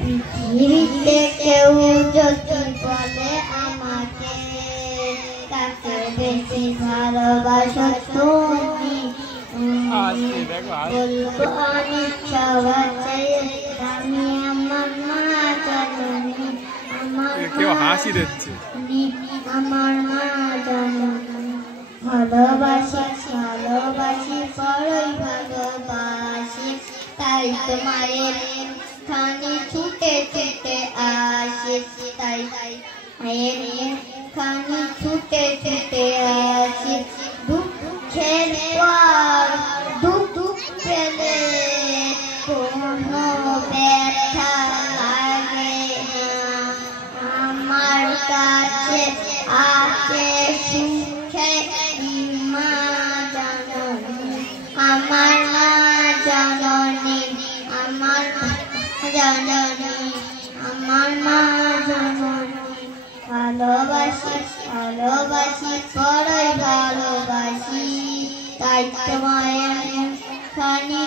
পৃথিবীতে কেউ যদি বলে আমাকে কাকে বেশি ভালোবাসো তুমি, বলবো আমি সবার চেয়ে আমি আমার মা জননী, আমার মা জননী। ভালোবাসি ভালোবাসি বড়ই ভালোবাসি, তাই তো মায়ের খানি ছুটে ছুটে আসি, তাই মায়ের খানি ছুটে ছুটে আসি। দুঃখের পর দুঃখ পেলে কোনো ব্যথা লাগে না, আমার কাছে আছে সুখে মা জননী, আমার মা জননী, আমার জননী, আমার মা জননী। ভালোবাসি ভালোবাসি বড়ই ভালোবাসি, তাই তো মায়ের খানি